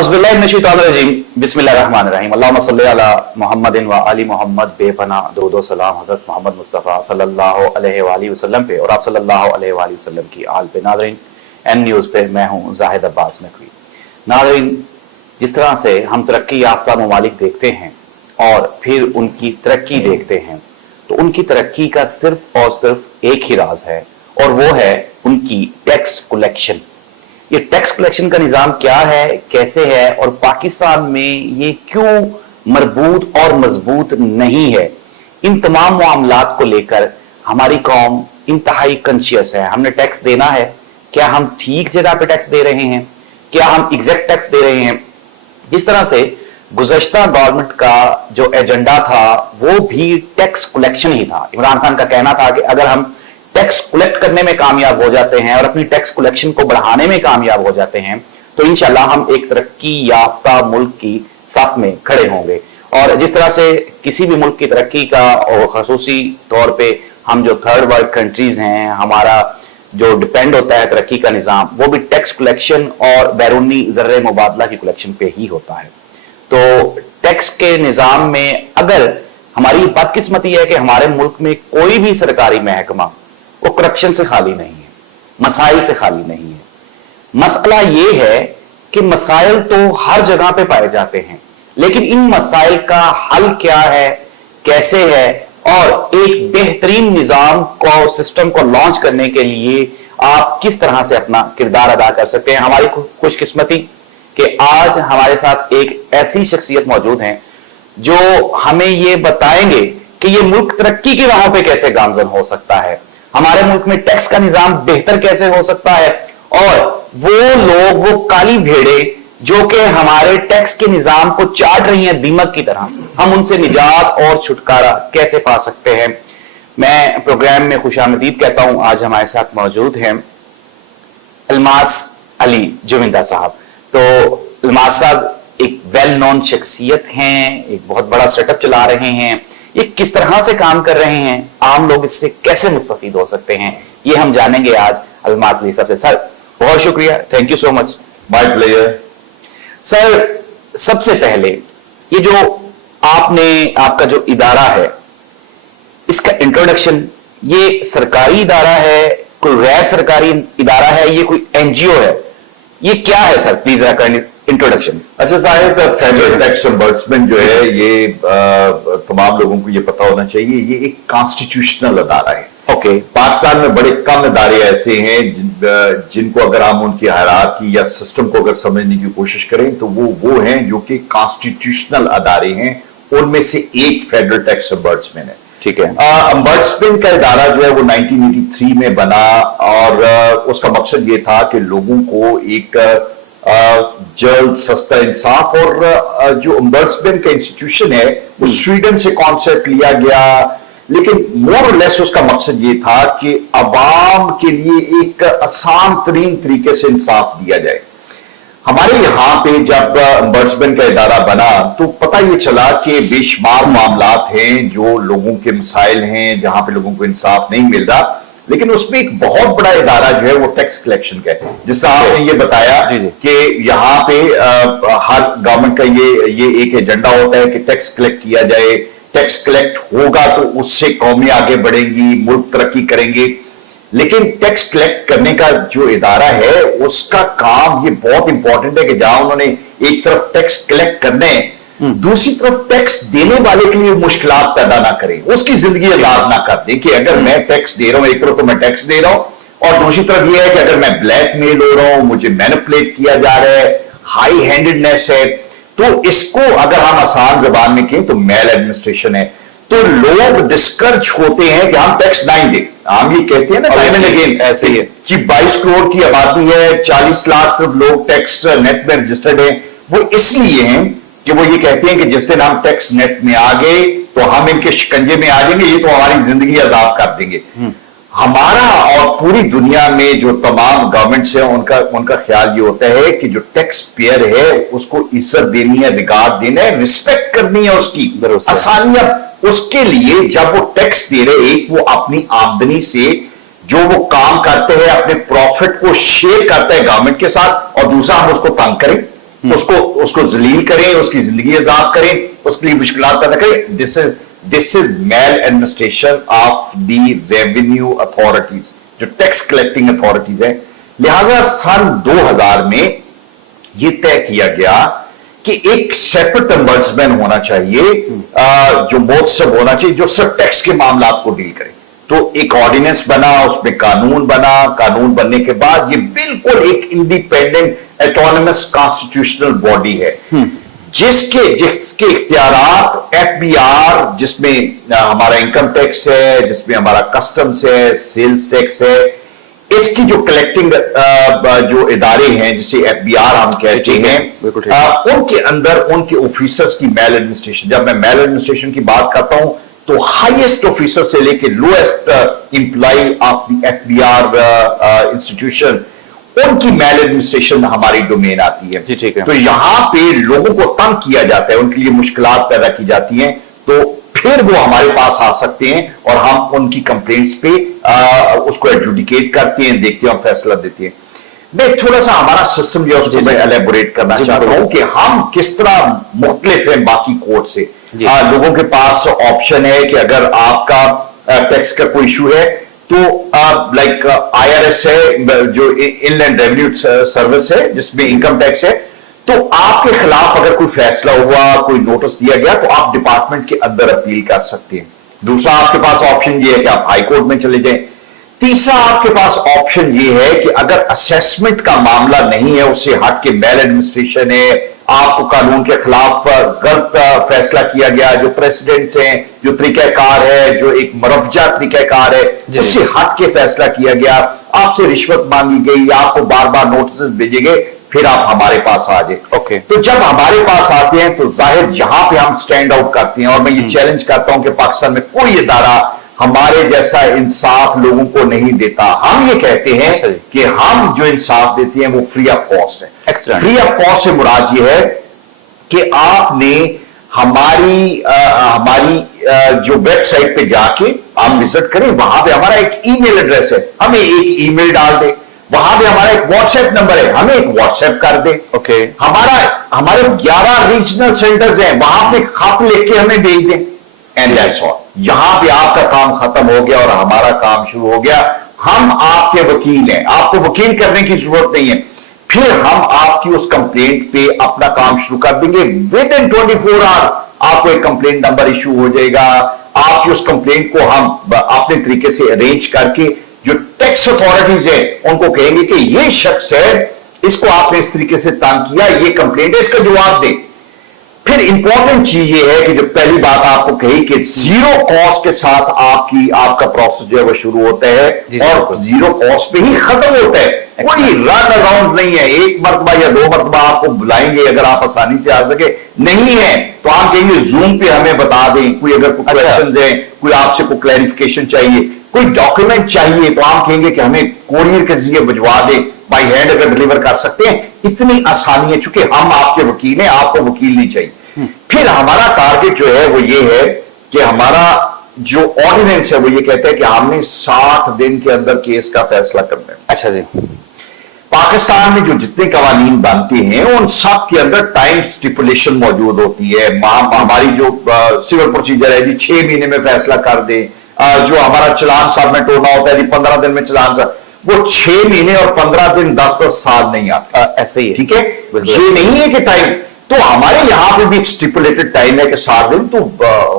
औज़ुबिल्लाहिमिनश्शैतानिर्रजीम बिस्मिल्लाहिर्रहमानिर्रहीम अल्लाहुम्मा सल्लि अला मुहम्मदिन व आलि मुहम्मद बेपना दरूद व सलाम हज़रत मोहम्मद मुस्तफ़ा सल्लल्लाहु अलैहि वसल्लम पे और आप सल्लल्लाहु अलैहि वसल्लम की आल पे। नाज़रीन, एन न्यूज़ पे मैं हूँ ज़ाहिद अब्बास नकवी। नाज़रीन, जिस तरह से हम तरक्की याफ्ता ममालिक देखते हैं और फिर उनकी तरक्की देखते हैं तो उनकी तरक्की का सिर्फ और सिर्फ एक ही राज है और वो है उनकी टैक्स कलेक्शन। ये टैक्स कलेक्शन का निजाम क्या है, कैसे है और पाकिस्तान में ये क्यों मरबूत और मजबूत नहीं है, इन तमाम मामलात को लेकर हमारी कौम इंतहाई कॉन्शियस है। हमने टैक्स देना है, क्या हम ठीक जगह पे टैक्स दे रहे हैं, क्या हम एग्जैक्ट टैक्स दे रहे हैं। जिस तरह से गुज़श्ता गवर्नमेंट का जो एजेंडा था वो भी टैक्स कलेक्शन ही था। इमरान खान का कहना था कि अगर हम टैक्स कलेक्ट करने में कामयाब हो जाते हैं और अपनी टैक्स कलेक्शन को बढ़ाने में कामयाब हो जाते हैं तो इंशाल्लाह हम एक तरक्की याफ्ता मुल्क की साथ में खड़े होंगे। और जिस तरह से किसी भी मुल्क की तरक्की का और खसूसी तौर पे हम जो थर्ड वर्ल्ड कंट्रीज हैं, हमारा जो डिपेंड होता है तरक्की का निज़ाम वो भी टैक्स कलेक्शन और बैरूनी ज़र्रे मुबादला की कलेक्शन पे ही होता है। तो टैक्स के निज़ाम में अगर हमारी बदकिस्मती है कि हमारे मुल्क में कोई भी सरकारी महकमा वो करप्शन से खाली नहीं है, मसाइल से खाली नहीं है। मसला ये है कि मसाइल तो हर जगह पे पाए जाते हैं, लेकिन इन मसाइल का हल क्या है, कैसे है और एक बेहतरीन निजाम को, सिस्टम को लॉन्च करने के लिए आप किस तरह से अपना किरदार अदा कर सकते हैं। हमारी खुशकिस्मती कि आज हमारे साथ एक ऐसी शख्सियत मौजूद है जो हमें ये बताएंगे कि ये मुल्क तरक्की की राहों पे कैसे गामजन हो सकता है, हमारे मुल्क में टैक्स का निजाम बेहतर कैसे हो सकता है और वो लोग, वो काली भेड़े जो कि हमारे टैक्स के निजाम को चाट रही हैं दीमक की तरह, हम उनसे निजात और छुटकारा कैसे पा सकते हैं। मैं प्रोग्राम में खुशामदीद कहता हूं। आज हमारे साथ मौजूद हैं अल्मास अली जुमिंदा साहब। तो अल्मास साहब एक वेल नोन शख्सियत हैं, एक बहुत बड़ा सेटअप चला रहे हैं। ये किस तरह से काम कर रहे हैं, आम लोग इससे कैसे मुस्तफीद हो सकते हैं, ये हम जानेंगे आज अल्मास अली साहब से। सर बहुत शुक्रिया, thank you so much. My pleasure. Sir सबसे पहले ये जो आपका जो इदारा है इसका इंट्रोडक्शन, ये सरकारी इदारा है, कोई गैर सरकारी इदारा है, ये कोई एनजीओ है, ये क्या है सर? Please introduction. अच्छा साहिब, फेडरल टैक्स अम्बर्ड्समैन जो है ये तमाम लोगों को ये पता होना चाहिए, ये एक कॉन्स्टिट्यूशनल अदारा है। ओके। पाकिस्तान में बड़े कम इदारे ऐसे हैं जिनको अगर हम उनकी हायरार्की या सिस्टम को अगर समझने की कोशिश करें तो वो हैं जो कि कॉन्स्टिट्यूशनल अदारे हैं। उनमें से एक फेडरल टैक्स अम्बर्ड्समैन है। ठीक है। अम्बर्ड्समैन का इदारा जो है वो 1983 में बना और उसका मकसद ये था कि लोगों को एक जल्द, सस्ता इंसाफ, और जो अम्बर्ड्समैन का इंस्टीट्यूशन है वो स्वीडन से कॉन्सेप्ट लिया गया, लेकिन मोर और लेस उसका मकसद ये था कि अवाम के लिए एक आसान तरीन तरीके से इंसाफ दिया जाए। हमारे यहाँ पे जब अम्बर्ड्समैन का इदारा बना तो पता ये चला कि बेशुमार मामलात हैं जो लोगों के मसाइल हैं, जहां पे लोगों को इंसाफ नहीं मिल रहा, लेकिन उसमें एक बहुत बड़ा इदारा जो है वो टैक्स कलेक्शन का है। जिस तरह आपने ये बताया कि यहाँ पे हर गवर्नमेंट का ये एक एजेंडा होता है कि टैक्स कलेक्ट किया जाए, टैक्स कलेक्ट होगा तो उससे कौमें आगे बढ़ेंगी, मुल्क तरक्की करेंगे। लेकिन टैक्स कलेक्ट करने का जो इदारा है उसका काम ये बहुत इंपॉर्टेंट है कि जहां उन्होंने एक तरफ टैक्स कलेक्ट करने, दूसरी तरफ टैक्स देने वाले के लिए मुश्किलात पैदा ना करें, उसकी जिंदगी आजाद ना कर दे कि अगर मैं टैक्स दे रहा हूं, एक तरफ तो मैं टैक्स दे रहा हूं और दूसरी तरफ यह है कि अगर मैं ब्लैक मेल हो रहा हूं, मुझे मैनिपुलेट किया जा रहा है, हाई हैंडेडनेस है, तो इसको अगर हम आसान जबान में कहें तो मेल एडमिनिस्ट्रेशन है। तो लोग डिस्करेज होते हैं कि हम टैक्स नहीं दें। हम ये कहते हैं ना टाइम एंड अगेन, ऐसे ही है कि 22 करोड़ की आबादी है, 40 लाख सिर्फ लोग टैक्स नेट में रजिस्टर्ड हैं। वो इसलिए हैं कि वो ये कहते हैं कि जिस दिन हम टैक्स नेट में आ गए तो हम इनके शिकंजे में आ जाएंगे, ये तो हमारी जिंदगी आजाद कर देंगे। हमारा और पूरी दुनिया में जो तमाम गवर्नमेंट्स हैं उनका ख्याल ये होता है कि जो टैक्स पेयर है उसको इज्जत देनी है, रिगार्ड देना है, रिस्पेक्ट करनी है, उसकी आसानियां। उसके लिए जब वो टैक्स दे रहे, एक वो अपनी आमदनी से जो वो काम करते हैं अपने प्रॉफिट को शेयर करता है गवर्नमेंट के साथ, और दूसरा हम उसको तंग करें उसको जलील करें, उसकी जिंदगी आजाद करें, उसके लिए मुश्किलात पैदा करें. This is maladministration of the revenue authorities, जो टैक्स कलेक्टिंग अथॉरिटीज है. लिहाजा सन 2000 में यह तय किया गया कि एक सेपरेट अम्बर्ड्समैन होना चाहिए, जो मोहतसब होना चाहिए, जो सिर्फ टैक्स के मामला को डील करे. तो एक ऑर्डिनेंस बना, उसमें कानून बना. कानून बनने के बाद ये बिल्कुल एक इंडिपेंडेंट एटोनमस कॉन्स्टिट्यूशनल बॉडी है, जिसके इख्तियारात एफबीआर, जिसमें हमारा इनकम टैक्स है, जिसमें हमारा कस्टम्स है, सेल्स टैक्स है, इसकी जो कलेक्टिंग जो इदारे हैं जिसे एफबीआर हम कहते हैं, उनके अंदर उनके ऑफिसर्स की मेल एडमिनिस्ट्रेशन. जब मैं मेल एडमिनिस्ट्रेशन की बात करता हूं तो हाईएस्ट ऑफिसर से लेके lowest employ of the FBR institution, उनकी मेल एडमिनिस्ट्रेशन हमारी डोमेन आती है. जी ठीक है. तो यहां पे लोगों को तंग किया जाता है, उनके लिए मुश्किलात पैदा की जाती हैं, तो फिर वो हमारे पास आ सकते हैं और हम उनकी कंप्लेंट्स पे उसको एडजुडिकेट करते हैं, देखते हैं और फैसला देते हैं. मैं थोड़ा सा हमारा सिस्टम जो है उसको मैं एलेबोरेट करना चाहता हूं कि हम किस तरह मुख्तलिफ हैं बाकी कोर्ट से. लोगों के पास ऑप्शन है कि अगर आपका टैक्स का कोई इशू है तो लाइक IRS है, जो इनलैंड रेवेन्यू सर्विस है, जिसमें इनकम टैक्स है, तो आपके खिलाफ अगर कोई फैसला हुआ, कोई नोटिस दिया गया, तो आप डिपार्टमेंट के अंदर अपील कर सकते हैं. दूसरा आपके पास ऑप्शन ये है कि आप हाई कोर्ट में चले जाएं. तीसरा आपके पास ऑप्शन ये है कि अगर असेसमेंट का मामला नहीं है, उससे हट के मेल एडमिनिस्ट्रेशन है, आपको कानून के खिलाफ गलत फैसला किया गया, जो प्रेसिडेंट्स हैं, जो तरीकाकार है, जो एक मरफजा तरीकाकार है, उससे हट के फैसला किया गया, आपसे रिश्वत मांगी गई, आपको बार बार नोटिस भेजे गए, फिर आप हमारे पास आ जाए. ओके. तो जब हमारे पास आते हैं तो जाहिर यहां पे हम स्टैंड आउट करते हैं, और मैं ये चैलेंज करता हूं कि पाकिस्तान में कोई इदारा हमारे जैसा इंसाफ लोगों को नहीं देता. हम ये कहते हैं कि हम जो इंसाफ देते हैं वो फ्री ऑफ कॉस्ट है. फ्री ऑफ कॉस्ट से मुराद ये है कि आपने हमारी जो वेबसाइट पे जाके आप विजिट करें, वहां पे हमारा एक ईमेल एड्रेस है, हमें एक ईमेल डाल दे. वहां पे हमारा एक व्हाट्सएप नंबर है, हमें एक व्हाट्सएप कर दे. ओके. हमारे 11 रीजनल सेंटर्स हैं, वहां पे खत लेके हमें भेज दें, एंड दैट्स ऑल. यहां पे आपका काम खत्म हो गया और हमारा काम शुरू हो गया. हम आपके वकील हैं, आपको वकील करने की जरूरत नहीं है. फिर हम आपकी उस कंप्लेंट पे अपना काम शुरू कर देंगे. विद इन 24 आवर आपको एक कंप्लेंट नंबर इशू हो जाएगा. आपकी उस कंप्लेंट को हम अपने तरीके से अरेंज करके जो टैक्स अथॉरिटीज है उनको कहेंगे कि ये शख्स है, इसको आपने इस तरीके से तंग किया, ये कंप्लेंट है, इसका जवाब दे. फिर इंपॉर्टेंट चीज ये है कि जो पहली बात आपको कही कि जीरो कॉस्ट के साथ आपका प्रोसेस जो है वो शुरू होता है, और जीरो कॉस्ट पे ही खत्म होता है. कोई रन अराउंड नहीं है. एक मरतबा या 2 मरतबा आपको बुलाएंगे अगर आप आसानी से आ सके, नहीं है तो हम कहेंगे जूम पे हमें बता दें. कोई अगर कोई क्वेश्चंस है, कोई आपसे कोई क्लैरिफिकेशन चाहिए, कोई डॉक्यूमेंट चाहिए, तो हम कहेंगे कि हमें कोरियर के जरिए भिजवा दें, बाई हैंड अगर डिलीवर कर सकते हैं. इतनी आसानी है, चूंकि हम आपके वकील हैं, आपको वकील नहीं चाहिए. फिर हमारा टारगेट जो है वो ये है कि हमारा जो ऑर्डिनेंस है वो ये कहता है कि हमने 60 दिन के अंदर केस का फैसला करना है. अच्छा जी. पाकिस्तान में जो जितने कवानीन बनते हैं उन सब के अंदर टाइम स्टिपुलेशन मौजूद होती है. हमारी जो सिविल प्रोसीजर है जी, 6 महीने में फैसला कर दे. जो हमारा चलान सबमिट होना होता है जी 15 दिन में चलान, वो 6 महीने और 15 दिन 10-10 साल नहीं आता. ऐसे ही है. ठीक है. ये नहीं है कि टाइम, तो हमारे यहां पे भी एक स्टिपुलेटेड टाइम है कि 7 दिन. तो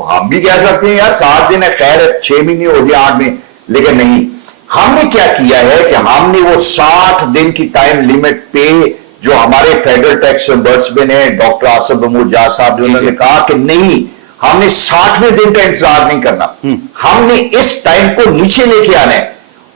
हम भी कह सकते हैं यार 7 दिन है, खैर 6 महीने हो गया 8 में, लेकिन नहीं. हमने क्या किया है कि हमने वो 60 दिन की टाइम लिमिट पे जो हमारे फेडरल टैक्स ombudsman है डॉक्टर आसिफ महमूद जाह साहब, जो उन्होंने कहा कि नहीं, हमने 60वें दिन का इंतजार नहीं करना, हमने इस टाइम को नीचे लेके आना है.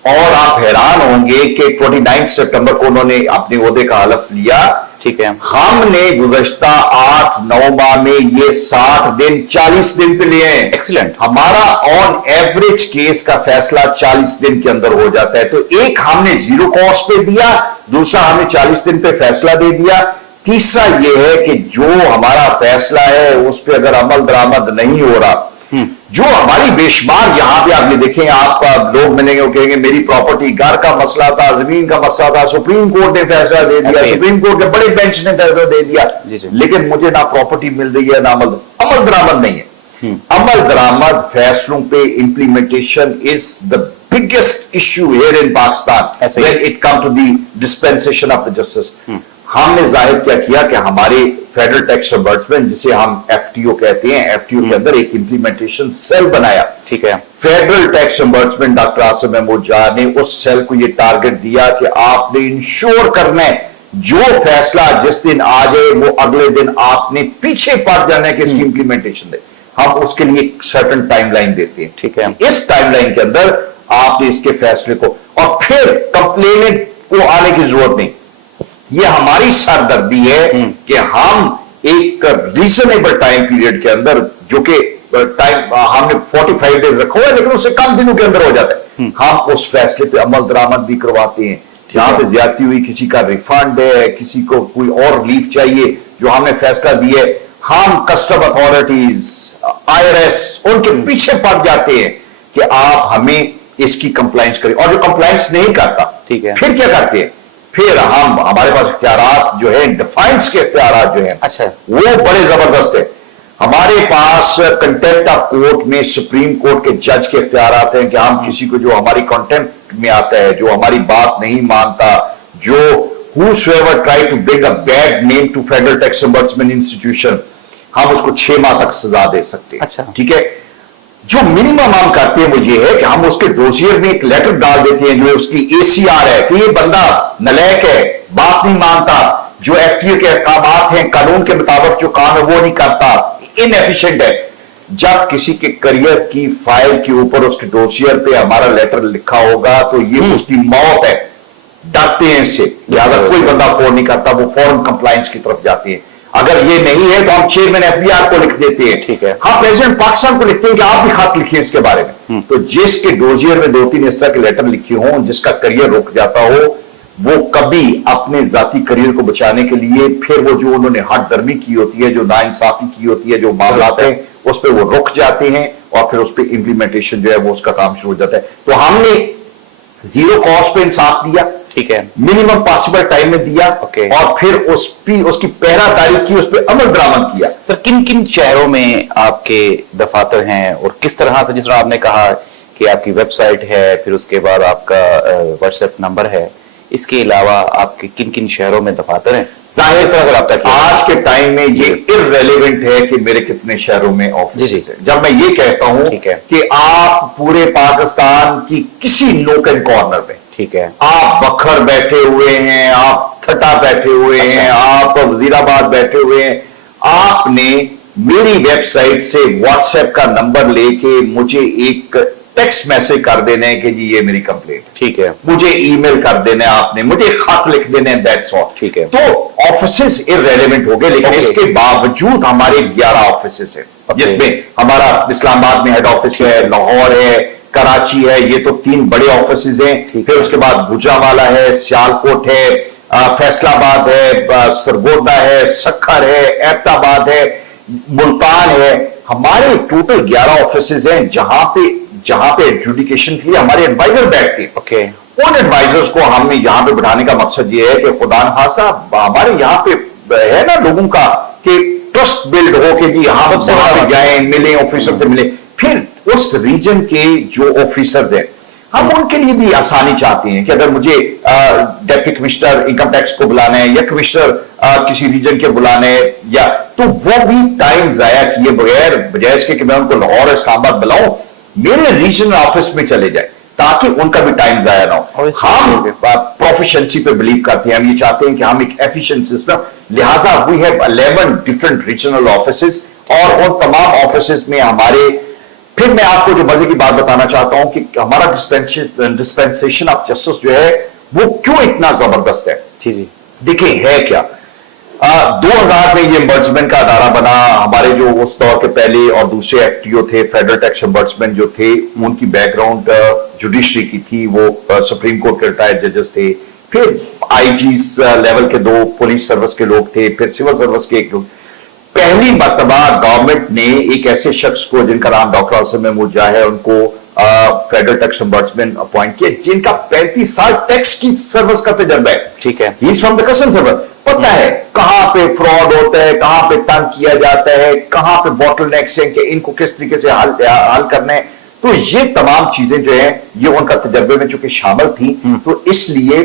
और आप हैरान होंगे कि 29 सितंबर को उन्होंने अपने ओहदे का हलफ लिया. ठीक है. हमने गुज़श्ता 8-9 माह में ये 60 दिन 40 दिन पे लिए हैं. एक्सीलेंट. हमारा ऑन एवरेज केस का फैसला 40 दिन के अंदर हो जाता है. तो एक हमने जीरो कॉस्ट पे दिया, दूसरा हमने 40 दिन पे फैसला दे दिया. तीसरा यह है कि जो हमारा फैसला है उस पर अगर अमल दरामद नहीं हो रहा जो हमारी बेशुमार यहां पे आप ये देखें, आप लोग मिलेंगे वो कहेंगे मेरी प्रॉपर्टी, घर का मसला था, जमीन का मसला था, सुप्रीम कोर्ट ने फैसला दे दिया, सुप्रीम कोर्ट के बड़े बेंच ने फैसला दे दिया, लेकिन मुझे ना प्रॉपर्टी मिल रही है ना अमल दरामद नहीं है। अमल दरामद फैसलों पे implementation is the biggest issue here in Pakistan when it come to the dispensation of the justice. हमने जाहिर क्या किया कि हमारे फेडरल टैक्स रिम्बर्समेंट, जिसे हम एफटीओ कहते हैं, एफटीओ के अंदर एक इंप्लीमेंटेशन सेल बनाया। ठीक है। Federal tax reimbursement doctor Asim Mahmood जहा ने उस सेल को यह टारगेट दिया कि आपने इंश्योर करना है जो फैसला जिस दिन आ जाए वो अगले दिन आपने पीछे पड़ जाना है कि इसकी इंप्लीमेंटेशन दे। हम उसके लिए एक सर्टन टाइमलाइन देते हैं। ठीक है। इस टाइमलाइन के अंदर आपने इसके फैसले को, और फिर कंप्लेनेंट को आने की जरूरत नहीं। यह हमारी सरदर्दी है कि हम एक रीजनेबल टाइम पीरियड के अंदर, जो कि टाइम हमने 45 डेज रखा हुआ है लेकिन उससे कम दिनों के अंदर हो जाता है, हम उस फैसले पे अमल दरामद भी करवाते हैं। जहां पे ज्यादती हुई, किसी का रिफंड है, किसी को कोई और रिलीफ चाहिए, जो हमने फैसला दिया है, हम कस्टम अथॉरिटीज, IRS उनके पीछे पड़ जाते हैं कि आप हमें इसकी कंप्लायंस करें। और जो कंप्लायंस नहीं करता, ठीक है, फिर क्या करते हैं? फिर हमारे पास इख्तियारात जो है, डिफाइंस के इख्तियारात जो है, अच्छा, वो बड़े जबरदस्त है। हमारे पास कंटेम्प्ट ऑफ कोर्ट में सुप्रीम कोर्ट के जज के इख्तियारात हैं कि हम किसी को जो हमारी कंटेम्प्ट में आता है, जो हमारी बात नहीं मानता, जो whosoever try to bring a bad name to Federal Tax Ombudsman Institution, हम उसको 6 माह तक सजा दे सकते हैं। अच्छा, ठीक है। जो मिनिमम हम करते हैं वो ये है कि हम उसके डोसियर में एक लेटर डाल देते हैं, जो उसकी ACR है कि ये बंदा नलायक है, बात नहीं मानता, जो FTA के अहकामात हैं, कानून के मुताबिक जो काम है वो नहीं करता, इनएफिशिएंट है। जब किसी के करियर की फाइल के ऊपर उसके डोसियर पे हमारा लेटर लिखा होगा तो ये उसकी मौत है। डरते हैं इससे, लिहाजा कोई बंदा फोन नहीं करता, वो फौरन कंप्लायंस की तरफ जाते हैं। अगर ये नहीं है तो हम चेयरमैन FBR को लिख देते हैं। ठीक है। हम प्रेसिडेंट पाकिस्तान को लिखते हैं कि आप भी खत लिखिए इसके बारे में। तो जिसके डोजियर में 2-3 इस तरह के लेटर लिखे हों, जिसका करियर रुक जाता हो, वो कभी अपने जाती करियर को बचाने के लिए फिर वो जो उन्होंने हट दर्मी की होती है, जो नाइंसाफी की होती है, जो मामलात हैं, उस पर वो रुक जाते हैं और फिर उस पर इंप्लीमेंटेशन जो है वो उसका काम शुरू हो जाता है। तो हमने जीरो कॉस्ट पे इंसाफ दिया, ठीक है, मिनिमम पॉसिबल टाइम में दिया, और फिर उसकी पहरादारी की, उस पर अमल दरामद किया। सर, किन किन शहरों में आपके दफातर हैं और किस तरह से, जिस तरह आपने कहा कि आपकी वेबसाइट है, फिर उसके बाद आपका व्हाट्सएप नंबर है, इसके अलावा आपके किन किन शहरों में दफातर हैं? जाहिर से अगर आपका आज के टाइम में ये इररेलेवेंट है कि मेरे कितने शहरों में ऑफिस है। जब मैं ये कहता हूं कि आप पूरे पाकिस्तान की किसी नोक एंड कॉर्नर में, ठीक है, आप बखर बैठे हुए हैं, आप थटा बैठे हुए हैं, आप वजीराबाद बैठे हुए हैं, आपने मेरी वेबसाइट से व्हाट्सएप का नंबर लेके मुझे एक टेक्स्ट मैसेज कर देना है कि जी ये मेरी कंप्लेंट, ठीक है, मुझे ईमेल कर देना है, आपने मुझे खत लिख देना है, दैट्स ऑल। ठीक है। तो ऑफिसेस इररेलेवेंट हो गए, लेकिन इसके बावजूद हमारे 11 ऑफिसेस हैं, जिसमें हमारा इस्लामाबाद में हेड ऑफिस है, लाहौर है, कराची है, ये तो 3 बड़े ऑफिसेस हैं। फिर उसके बाद गुजरावाला है, सियालकोट है, फैसलाबाद है, सरगोदा है, सखर है, एबटाबाद है, मुल्तान है। हमारे टोटल 11 ऑफिसेस हैं जहां पे एडजुडिकेशन के लिए हमारे एडवाइजर बैठते हैं। उन एडवाइजर्स को हमने यहां पे बिठाने का मकसद ये है कि खुदा न खास्ता हमारे यहाँ पे है ना लोगों का कि ट्रस्ट बिल्ड हो कि जी हम वहां पे जाएं, मिले, ऑफिसर से मिले। फिर उस रीजन के जो ऑफिसर हैं, हम उनके लिए भी आसानी चाहते हैं कि अगर मुझे डिप्टी कमिश्नर इनकम टैक्स को बुलाना है या कमिश्नर किसी रीजन के बुलाना है, या तो वो भी टाइम जाया किए बगैर, बजाय इसके कि मैं उनको लाहौर इस्लामाबाद बुलाऊं, मेरे रीजनल ऑफिस में चले जाए ताकि उनका भी टाइम जाया ना हो। हम प्रोफिशिएंसी पे बिलीव करते हैं, हम ये चाहते हैं कि हम एक एफिशिएंट सिस्टम, लिहाजा we have 11 different regional offices, और उन तमाम ऑफिसेस में हमारे, फिर मैं आपको जो मजे की बात बताना चाहता हूं कि हमारा डिस्पेंसेशन ऑफ जस्टिस जो है वो क्यों इतना जबरदस्त है। जी जी, देखिए है क्या, 2000 में ये एम्बर्समेंट का अदारा बना। हमारे जो उस दौर के पहले और दूसरे FTO थे, फेडरल टैक्स एम्बर्समेंट जो थे, उनकी बैकग्राउंड जुडिशरी की थी, वो सुप्रीम कोर्ट के रिटायर्ड जजेस थे, फिर IG लेवल के 2 पुलिस सर्विस के लोग थे, फिर सिविल सर्विस के एक लोग। पहली मर्तबा गवर्नमेंट ने एक ऐसे शख्स को जिनका नाम डॉक्टर आसिम महमूद जा है उनको फेडरल टैक्स ombudsman अपॉइंट किया, जिनका 35 साल टैक्स की सर्विस का तजर्बा है। ठीक है, he is from the custom service, पता है कहां पे फ्रॉड होता है, कहां पे तंग किया जाता है, कहां पे बॉटल नेक्स हैं कि इनको किस तरीके से हल करना है। तो ये तमाम चीजें जो है ये उनका तजर्बे में चूंकि शामिल थी, तो इसलिए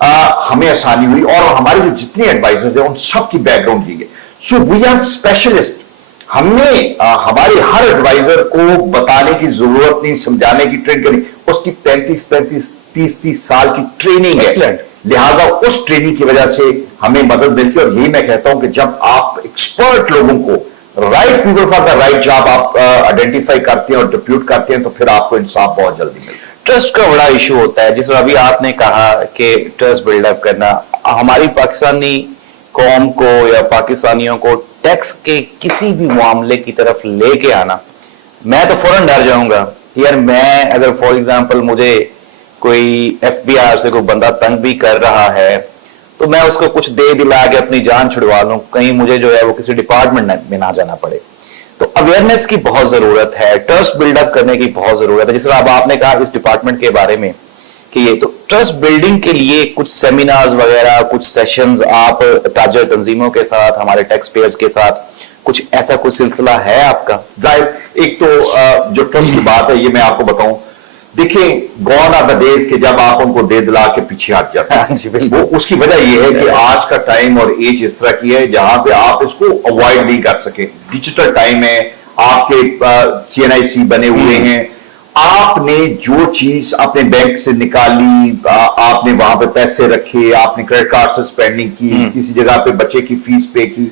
हमें आसानी हुई और हमारे जो जितने एडवाइजर्स हैं उन सब की बैकग्राउंड ली गई। So we are specialist. हमने हमारे हर एडवाइजर को बताने की जरूरत नहीं, समझाने की, ट्रेन करनी, उसकी 30 साल की ट्रेनिंग है। लिहाजा उस ट्रेनिंग की वजह से हमें मदद मिलती है। और यही मैं कहता हूं कि जब आप एक्सपर्ट लोगों को, right people for the right job आप आइडेंटिफाई करते हैं और डिप्यूट करते हैं, तो फिर आपको इंसाफ बहुत जल्दी मिलता है। ट्रस्ट का बड़ा इशू होता है, जिस अभी आपने कहा कि ट्रस्ट बिल्डअप करना, हमारी पाकिस्तानी कौम को या पाकिस्तानियों को टैक्स के किसी भी मामले की तरफ लेके आना, मैं तो फौरन डर जाऊंगा यार। मैं अगर फॉर एग्जांपल मुझे कोई FBI से कोई बंदा तंग भी कर रहा है तो मैं उसको कुछ दे दिला के अपनी जान छुड़वा लूं, कहीं मुझे जो है वो किसी डिपार्टमेंट में ना जाना पड़े। तो अवेयरनेस की बहुत जरूरत है, ट्रस्ट बिल्डअप करने की बहुत जरूरत है। जिस तरह अब आपने कहा इस डिपार्टमेंट के बारे में कि ये तो ट्रस्ट बिल्डिंग के लिए कुछ सेमिनार्स वगैरह, कुछ सेशंस आप ताजर तंजीमों के साथ, हमारे टैक्स पेयर्स के साथ, कुछ ऐसा कुछ सिलसिला है आपका? जाहिर, एक तो जो ट्रस्ट की बात है ये मैं आपको बताऊं, देखिए गॉन आर द डेज के जब आप उनको दे दिला के पीछे हट जाते हैं। वो उसकी वजह ये है कि आज का टाइम और एज इस तरह की है जहां पे आप इसको अवॉइड नहीं कर सके। डिजिटल टाइम है, आपके CNIC बने हुए हैं, आपने जो चीज अपने बैंक से निकाली, आपने वहां पे पैसे रखे, आपने क्रेडिट कार्ड से स्पेंडिंग की, किसी जगह पे बच्चे की फीस पे की,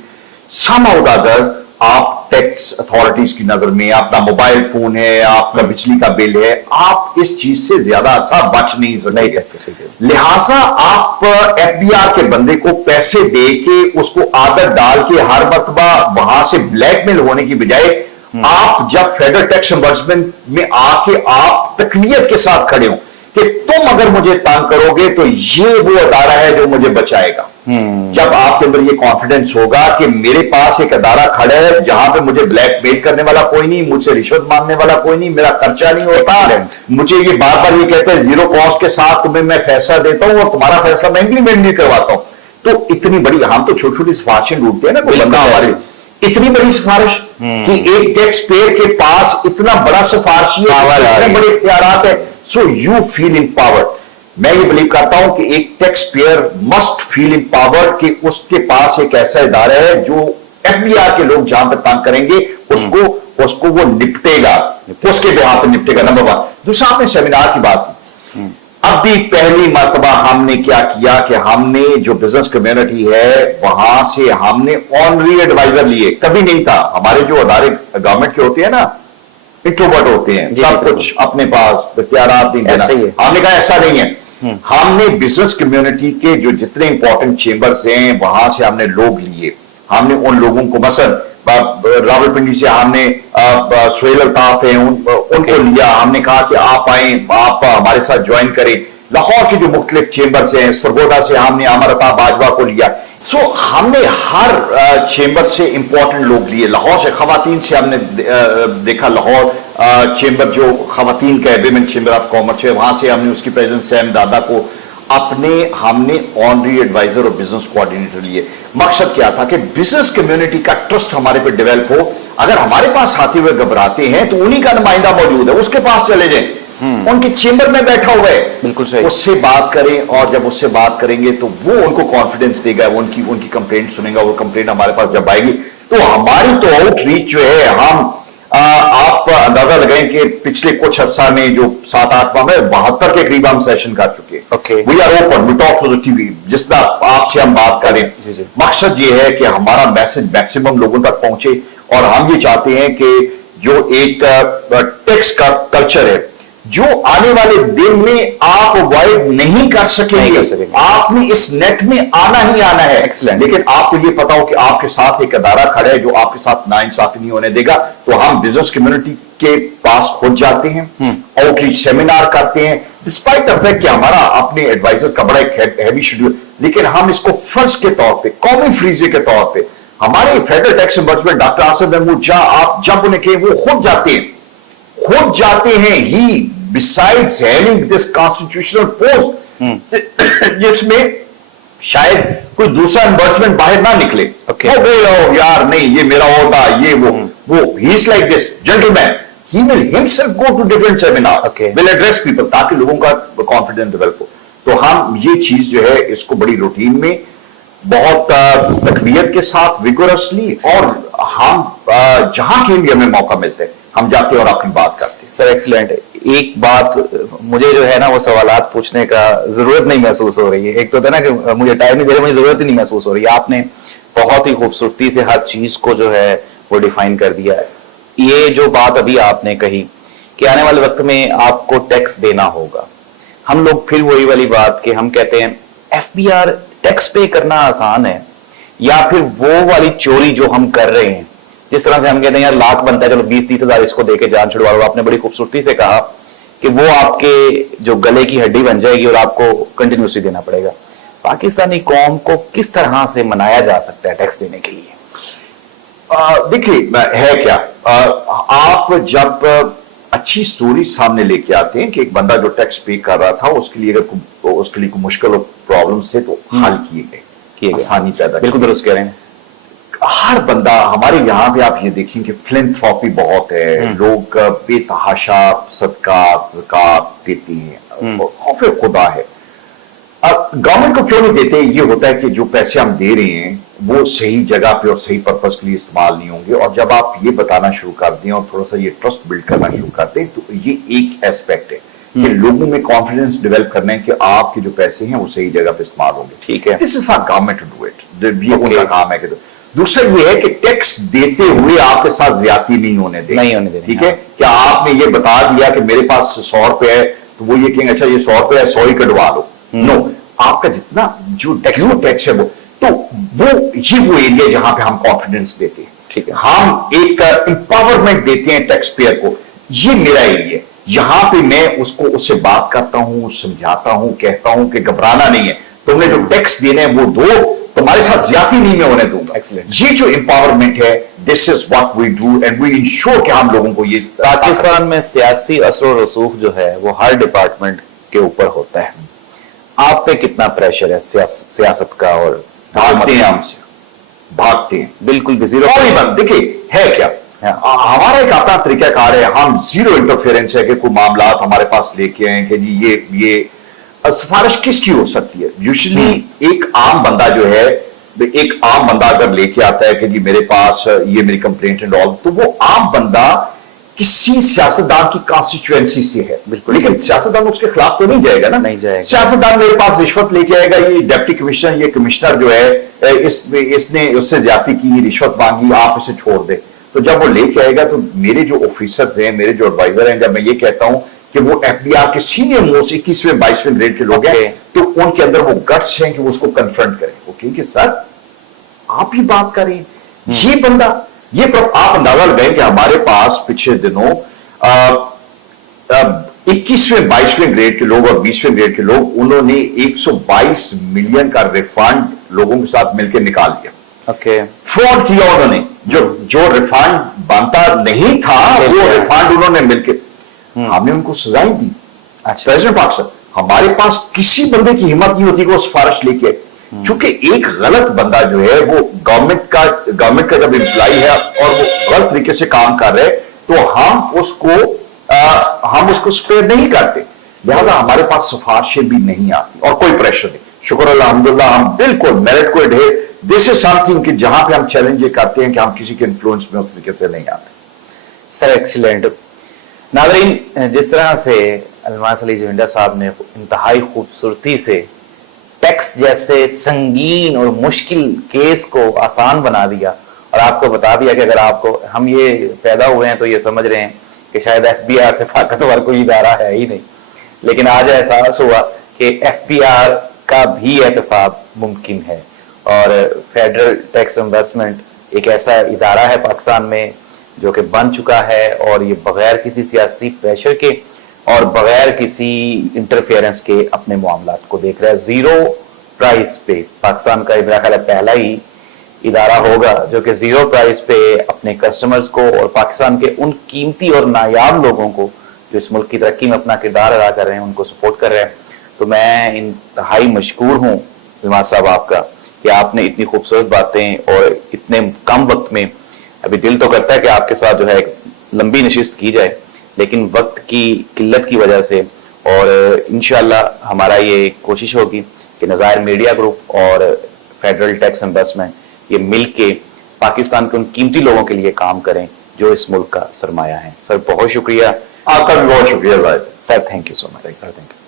somehow or other आप टैक्स अथॉरिटीज की नजर में, अपना मोबाइल फोन है, आपका बिजली का बिल है, आप इस चीज से ज्यादा अरसा बच नहीं सकते। लिहाजा आप FBI के बंदे को पैसे दे के उसको आदत डाल के हर मरतबा वहां से ब्लैकमेल होने की बजाय आप जब फेडरल टैक्स ombudsman में आके आप तकवीयत के साथ खड़े हो कि तुम अगर मुझे तंग करोगे तो ये वो अदारा है जो मुझे बचाएगा। जब आपके अंदर ये कॉन्फिडेंस होगा कि मेरे पास एक अदारा खड़ा है जहां पे मुझे ब्लैकमेल करने वाला कोई नहीं, मुझसे रिश्वत मांगने वाला कोई नहीं, मेरा खर्चा नहीं होता, मुझे ये बार बार ये कहते हैं जीरो कॉस्ट के साथ तुम्हें मैं फैसला देता हूं और तुम्हारा फैसला मैं इंप्लीमेंट नहीं करवाता हूं। तो इतनी बड़ी, हम तो छोटी छोटी सिफारिशें ढूंढते हैं ना, कोई बंदा हमारे, इतनी बड़ी सिफारिश कि एक टैक्स पेयर के पास इतना बड़ा सिफारिशी है, इतने बड़े इख्तियारात है। So you feel empowered. मैं ये बिलीव करता हूं कि एक tax payer must feel empowered कि उसके पास एक ऐसा इदारा है जो FBI के लोग जहां पर तंग करेंगे उसको वो निपटेगा, उसके बिहाफ पे निपटेगा। नंबर 1। दूसरा, आपने सेमिनार की बात की। अब भी पहली मर्तबा हमने क्या किया कि हमने जो बिजनेस कम्युनिटी है वहां से हमने ऑनरी एडवाइजर लिए। कभी नहीं था। हमारे जो अदारे गवर्नमेंट के होते हैं ना, इंट्रोवर्ट होते हैं, सब कुछ अपने पास इख्तियारात नहीं देना। हमने कहा ऐसा नहीं है। हमने बिजनेस कम्युनिटी के जो जितने इंपॉर्टेंट चेंबर्स हैं वहां से हमने लोग लिए। हमने उन लोगों को, मसलन रावलपिंडी से हमने सुहेल अल्ताफ है उनको लिया। हमने कहा कि आप आए, आप हमारे साथ ज्वाइन करें। लाहौर के जो मुख्तलिफ चेंबर्स हैं, सरगोदा से हमने अमरता बाजवा को लिया। सो हमने हर चेंबर से इंपॉर्टेंट लोग लिए। लाहौर से खवातीन से हमने देखा, लाहौर चेंबर जो खवातीन का विमेन चेंबर ऑफ कॉमर्स है, वहां से हमने उसकी प्रेसिडेंट सैम दादा को हमने ऑनरी एडवाइजर और बिजनेस कोऑर्डिनेटर लिए। मकसद क्या था कि बिजनेस कम्युनिटी का ट्रस्ट हमारे पे डेवलप हो। अगर हमारे पास आते हुए घबराते हैं तो उन्हीं का नुमाइंदा मौजूद है, उसके पास चले जाएं, उनके चेंबर में बैठा हुआ है, बिल्कुल सही, उससे बात करें। और जब उससे बात करेंगे तो वो उनको कॉन्फिडेंस देगा, उनकी कंप्लेंट सुनेगा। वो कंप्लेंट हमारे पास जब आएगी तो हमारी तो आउटरीच जो है, हम आप अंदाजा लगाएं कि पिछले कुछ अर्सा में जो 7-8 माह में 72 के करीब हम सेशन कर चुके हैं। We are open, we talk to the TV, जिस तरह आपसे हम बात करें। मकसद ये है कि हमारा मैसेज मैक्सिमम लोगों तक पहुंचे और हम ये चाहते हैं कि जो एक टैक्स का कल्चर है जो आने वाले दिन में आप अवॉइड नहीं कर सकेंगे। आपने इस नेट में आना ही आना है। लेकिन आपको ये पता हो कि आपके साथ एक अदारा खड़ा है जो आपके साथ नाइंसाफी नहीं होने देगा। तो हम बिजनेस कम्युनिटी के पास खुद जाते हैं, आउटरीच सेमिनार करते हैं, डिस्पाइट द फैक्ट कि हमारा अपने एडवाइजर का बड़ा एक हैवी शेड्यूल, लेकिन हम इसको फर्ज के तौर पे, कौमी फ्रीजे के तौर पे हमारे फेडरल टैक्स एम्बर्समेंट डॉक्टर आसिफ महमूद शाह, आप जब उन्हें कहें वो खुद जाते हैं he besides having this constitutional post जिसमें शायद कोई दूसरा एम्बर्समेंट बाहर ना निकले। Okay. वो यार नहीं ये मेरा होगा, ये वो he is like this gentleman, he will himself go to different seminar, Okay. will address people ताकि लोगों का कॉन्फिडेंस डेवलप हो। तो हम ये चीज जो है इसको बड़ी रूटीन में बहुत तकवीयत के साथ विगोरसली और हम जहां कहीं भी हमें मौका मिलते हैं हम जाते हैं और अपनी बात करते हैं। Sir excellent. एक बात मुझे जो है ना वो सवालात पूछने का जरूरत नहीं महसूस हो रही है। एक तो था ना कि मुझे टाइम नहीं दे रहे, मुझे जरूरत ही नहीं महसूस हो रही है। आपने बहुत ही खूबसूरती से हर चीज को जो है वो डिफाइन कर दिया है। ये जो बात अभी आपने कही कि आने वाले वक्त में आपको टैक्स देना होगा, हम लोग फिर वही वाली बात कि हम कहते हैं एफबीआर टैक्स पे करना आसान है, या फिर वो वाली चोरी जो हम कर रहे हैं, जिस तरह से हम कहते हैं यार लाख बनता है चलो 20-30 हजार इसको देके जान छुड़वा लो। आपने बड़ी खूबसूरती से कहा कि वो आपके जो गले की हड्डी बन जाएगी और आपको कंटिन्यूसली देना पड़ेगा। पाकिस्तानी कौम को किस तरह से मनाया जा सकता है टैक्स देने के लिए? देखिए है क्या, आप जब अच्छी स्टोरी सामने लेके आते हैं कि एक बंदा जो टैक्स पे कर रहा था उसके लिए अगर उसके लिए कोई मुश्किल प्रॉब्लम्स थे तो हल किए गए, आसानी पैदा बिल्कुल दुरुस्त कह रहे हैं। हर बंदा हमारे यहाँ पे आप ये देखेंगे फिलैंथ्रोपी बहुत है, लोग बेतहाशा सदका ज़कात देते हैं, खौफ खुदा है। गवर्नमेंट को क्यों नहीं देते? ये होता है कि जो पैसे हम दे रहे हैं वो सही जगह पे और सही पर्पस के लिए इस्तेमाल नहीं होंगे। और जब आप ये बताना शुरू कर दें और थोड़ा सा ये ट्रस्ट बिल्ड करना शुरू कर दें तो ये एक एस्पेक्ट है कि लोगों में कॉन्फिडेंस डेवलप करना है कि आपके जो पैसे हैं वो सही जगह पे इस्तेमाल होंगे। ठीक है, this is for government to do it, ये उनका काम है कि दूसरा ये है कि टैक्स देते हुए आपके साथ ज्यादती नहीं होने दें। ठीक है, क्या आपने ये बता दिया कि मेरे पास 100 रुपए है तो वो ये कहेंगे अच्छा ये 100 रुपए है 100 ही कटवा लो। नो, आपका जितना जो टैक्स है वो तो वो एरिया जहां पे हम कॉन्फिडेंस देते हैं। ठीक है, हम एक एम्पावरमेंट देते हैं टैक्स पेयर को, ये मेरा एरिया है, यहां पे मैं उससे बात करता हूं, समझाता हूं, कहता हूं कि घबराना नहीं है, तुमने जो टैक्स देने हैं वो दो, तुम्हारे साथ ज्यादा नहीं मैं होने दूंगा। ये जो एम्पावरमेंट है, this is what we do and we ensure कि हम लोगों को ये। पाकिस्तान में सियासी असर और रसूख जो है वो हर डिपार्टमेंट के ऊपर होता है। आप पे कितना प्रेशर है सियासत का? और भागते हैं हमसे, भागते हैं बिल्कुल भी जीरो। देखिए है क्या, हमारा एक अपना तरीकाकार है, हम जीरो इंटरफेरेंस है कि कोई मामला हमारे पास लेके आए कि जी ये सिफारिश किसकी हो सकती है। यूजुअली एक आम बंदा जो है, एक आम बंदा अगर लेके आता है कि जी मेरे पास ये मेरी कंप्लेंट एंड ऑल, तो वो आम बंदा किसी सियासतदान की कॉन्स्टिट्यूएंसी से है, बिल्कुल, लेकिन सियासतदान उसके खिलाफ तो नहीं जाएगा ना, नहीं जाएगा। सियासतदान मेरे पास रिश्वत लेके आएगा, ये डिप्टी कमिश्नर, ये कमिश्नर जो है इसने उससे ज्यादा की, रिश्वत मांगी, आप इसे छोड़ दे। तो जब वो लेके आएगा तो मेरे जो ऑफिसर्स हैं, मेरे जो एडवाइजर हैं, जब मैं ये कहता हूं कि वो एफबीआर के सीनियर मोस्ट 21वें 22वें ग्रेड के लोग हैं, तो उनके अंदर वो गट्स हैं कि वो उसको कन्फ्रंट करें। वो कहेंगे सर आप ही बात करें, ये बंदा ये आप अंदाजा लगाएं कि हमारे पास पिछले दिनों 21वें 22वें ग्रेड के लोग और 20वें ग्रेड के लोग, उन्होंने 122 मिलियन का रिफंड लोगों के साथ मिलकर निकाल लिया। फ्रॉड किया उन्होंने, जो रिफंड बनता नहीं था वो रिफंड उन्होंने मिलकर, हमने उनको सजाएं दी। प्रेसिडेंट पाक साहब, हमारे पास किसी बंदे की हिम्मत नहीं होती कि वो सिफारिश लेके, चूंकि एक गलत बंदा जो है वो गवर्नमेंट का जब एम्प्लॉय है और वो गलत तरीके से काम कर रहे तो हम उसको स्पेयर नहीं करते, लिहाजा हमारे पास सिफारिशें भी नहीं आती और कोई प्रेशर नहीं। शुक्र अल्हम्दुलिल्लाह हम बिल्कुल मेरिट को ढेर, दिस इज समथिंग कि जहां पे हम चैलेंज ये करते हैं कि हम किसी के इन्फ्लुएंस में उस तरीके से नहीं आते। Sir excellent. नाज़रीन, जिस तरह से अलमास अली जविंडा साहब ने इंतहाई खूबसूरती से टैक्स जैसे संगीन और मुश्किल केस को आसान बना दिया और आपको बता दिया कि अगर आपको हम ये पैदा हुए हैं तो ये समझ रहे हैं कि शायद एफबीआर से ताकतवर कोई इदारा है ही नहीं, लेकिन आज एहसास हुआ कि एफबीआर का भी एहतसाब मुमकिन है। और फेडरल टैक्स इन्वेस्टमेंट एक ऐसा इदारा है पाकिस्तान में जो कि बन चुका है और ये बगैर किसी सियासी प्रेशर के और बगैर किसी इंटरफेरेंस के अपने मामलात को देख रहा है। जीरो प्राइस पे पाकिस्तान का मेरा ख्याल है पहला ही ادارہ ہوگا جو کہ زیرو پرائز پہ اپنے کسٹمرز کو اور پاکستان کے ان قیمتی اور نایاب لوگوں کو جو اس ملک کی ترقی میں اپنا کردار ادا کر رہے ہیں ان کو سپورٹ کر رہے ہیں. تو میں انتہائی مشکور ہوں علماء صاحب آپ کا کہ آپ نے اتنی خوبصورت باتیں اور اتنے کم وقت میں, ابھی دل تو کرتا ہے کہ آپ کے ساتھ جو ہے ایک لمبی نشست کی جائے, لیکن وقت کی قلت کی وجہ سے, اور انشاءاللہ ہمارا یہ کوشش ہوگی کہ نظائر میڈیا گروپ اور فیڈرل ٹیکس امبیسمنٹ یہ مل کے پاکستان کے ان قیمتی لوگوں کے لیے کام کریں جو اس ملک کا سرمایہ ہیں. سر بہت شکریہ. آپ کا بھی بہت شکریہ بھائی. Sir thank you so much. Sir thank you.